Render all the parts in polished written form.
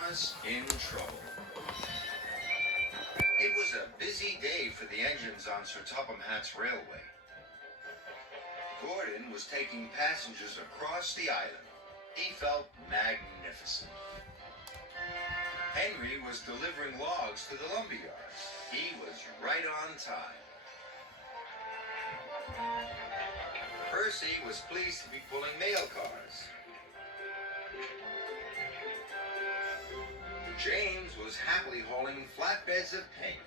Thomas in trouble. It was a busy day for the engines on Sir Topham Hatt's railway. Gordon was taking passengers across the island. He felt magnificent. Henry was delivering logs to the lumberyards. He was right on time. Percy was pleased to be pulling mail cars. James was happily hauling flatbeds of paint.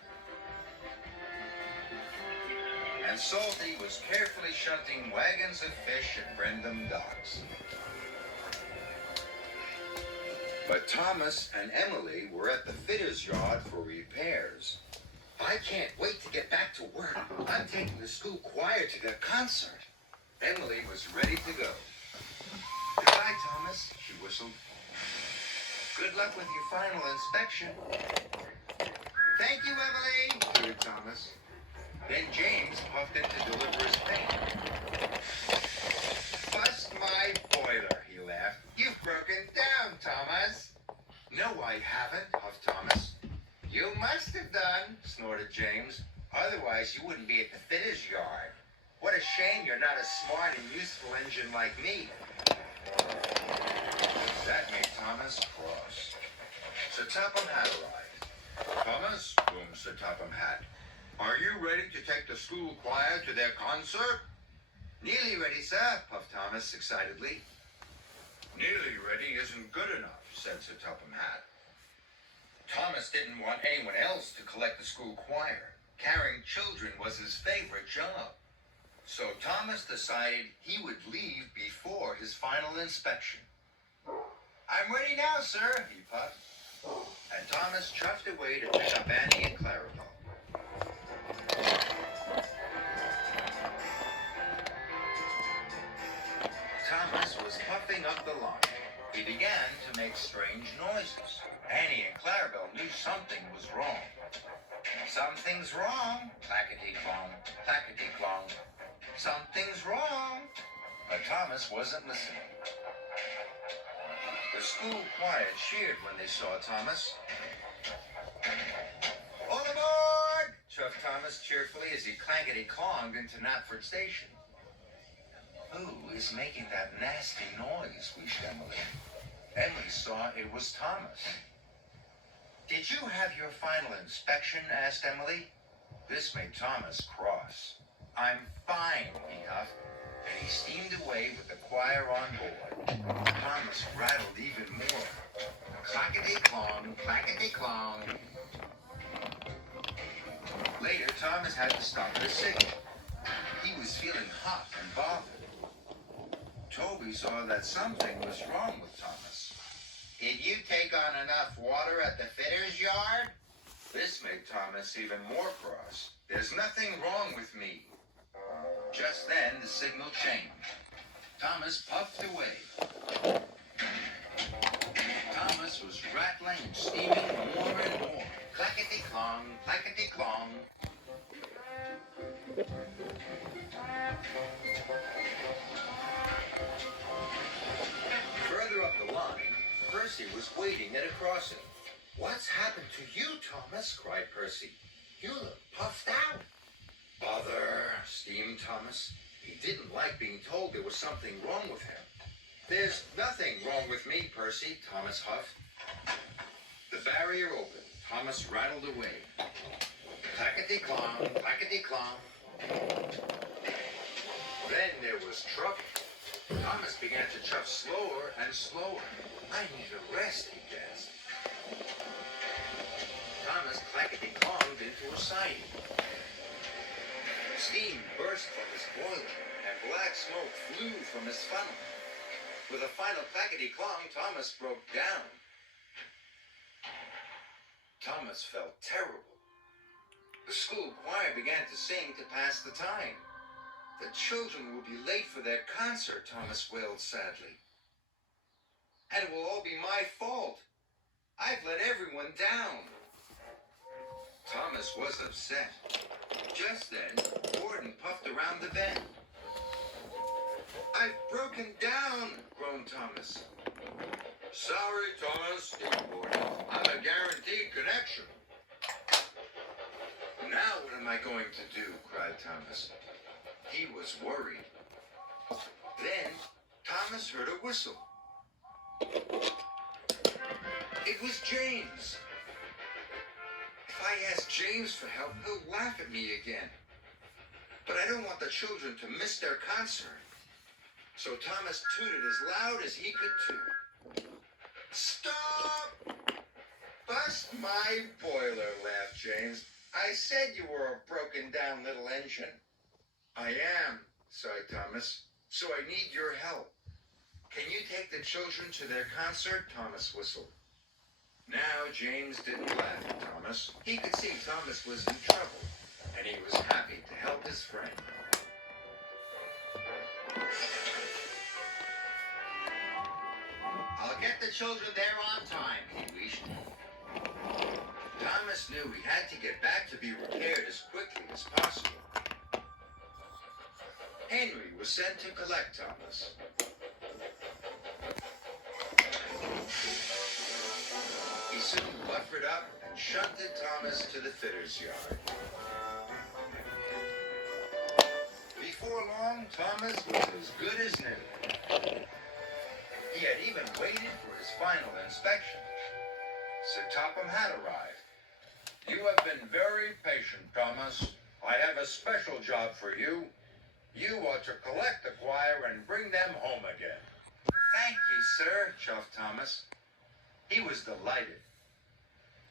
And Salty was carefully shunting wagons of fish at Brendam docks. But Thomas and Emily were at the fitter's yard for repairs. I can't wait to get back to work. I'm taking the school choir to their concert. Emily was ready to go. Goodbye, Thomas, she whistled. Good luck with your final inspection. Thank you, Emily, cheered Thomas. Then James puffed in to deliver his paint. Bust my boiler, he laughed. You've broken down, Thomas. No, I haven't, huffed Thomas. You must have done, snorted James. Otherwise, you wouldn't be at the fitter's yard. What a shame you're not a smart and useful engine like me. That made Thomas cross. Sir Topham Hatt arrived. Thomas, boomed Sir Topham Hatt. Are you ready to take the school choir to their concert? Nearly ready, sir, puffed Thomas excitedly. Nearly ready isn't good enough, said Sir Topham Hatt. Thomas didn't want anyone else to collect the school choir. Carrying children was his favorite job. So Thomas decided he would leave before his final inspection. I'm ready now, sir, he puffed. And Thomas chuffed away to pick up Annie and Clarabelle. Thomas was puffing up the line. He began to make strange noises. Annie and Clarabelle knew something was wrong. Something's wrong, clackety-clong, clackety-clong. Something's wrong. But Thomas wasn't listening. The school choir cheered when they saw Thomas. All aboard! Chuffed Thomas cheerfully as he clankety-clonged into Knapford Station. Who is making that nasty noise, wished Emily. Emily saw it was Thomas. Did you have your final inspection? Asked Emily. This made Thomas cross. I'm fine, he huffed, and he steamed away with the choir on board. Thomas rattled even more. Clackety-clong, clackety-clong. Later, Thomas had to stop at a signal. He was feeling hot and bothered. Toby saw that something was wrong with Thomas. Did you take on enough water at the fitter's yard? This made Thomas even more cross. There's nothing wrong with me. Just then, the signal changed. Thomas puffed away. Thomas was rattling and steaming more and more. Clackety-clong, clackety-clong. Further up the line, Percy was waiting at a crossing. What's happened to you, Thomas? Cried Percy. You look puffed out. Bother, steamed Thomas. He didn't like being told there was something wrong with him. There's nothing wrong with me, Percy, Thomas huffed. The barrier opened. Thomas rattled away. Clackety-clong, clackety-clong. Then there was trouble. Thomas began to chuff slower and slower. I need a rest, he gasped. Thomas clackety-clonged into a siding. Steam burst from his boiler, and black smoke flew from his funnel. With a final clackety-clong, Thomas broke down. Thomas felt terrible. The school choir began to sing to pass the time. The children will be late for their concert, Thomas wailed sadly. And it will all be my fault. I've let everyone down. Thomas was upset. Just then, Gordon puffed around the bend. I've broken down, groaned Thomas. Sorry, Thomas, he reported. I'm a guaranteed connection. Now what am I going to do? Cried Thomas. He was worried. Then Thomas heard a whistle. It was James. If I ask James for help, he'll laugh at me again. But I don't want the children to miss their concert. So Thomas tooted as loud as he could toot. Stop! Bust my boiler, laughed James. I said you were a broken down little engine. I am, sighed Thomas. So I need your help. Can you take the children to their concert? Thomas whistled. Now James didn't laugh at Thomas. He could see Thomas was in trouble, and he was happy to help his friend. I'll get the children there on time, he wished. Thomas knew he had to get back to be repaired as quickly as possible. Henry was sent to collect Thomas. He soon buffered up and shunted Thomas to the fitter's yard. Before long, Thomas was as good as new. He had even waited for his final inspection. Sir Topham had arrived. You have been very patient, Thomas. I have a special job for you. You are to collect the choir and bring them home again. Thank you, sir, chuffed Thomas. He was delighted.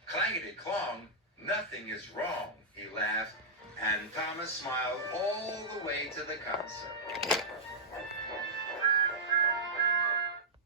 Clangety-clong, nothing is wrong, he laughed, and Thomas smiled all the way to the concert.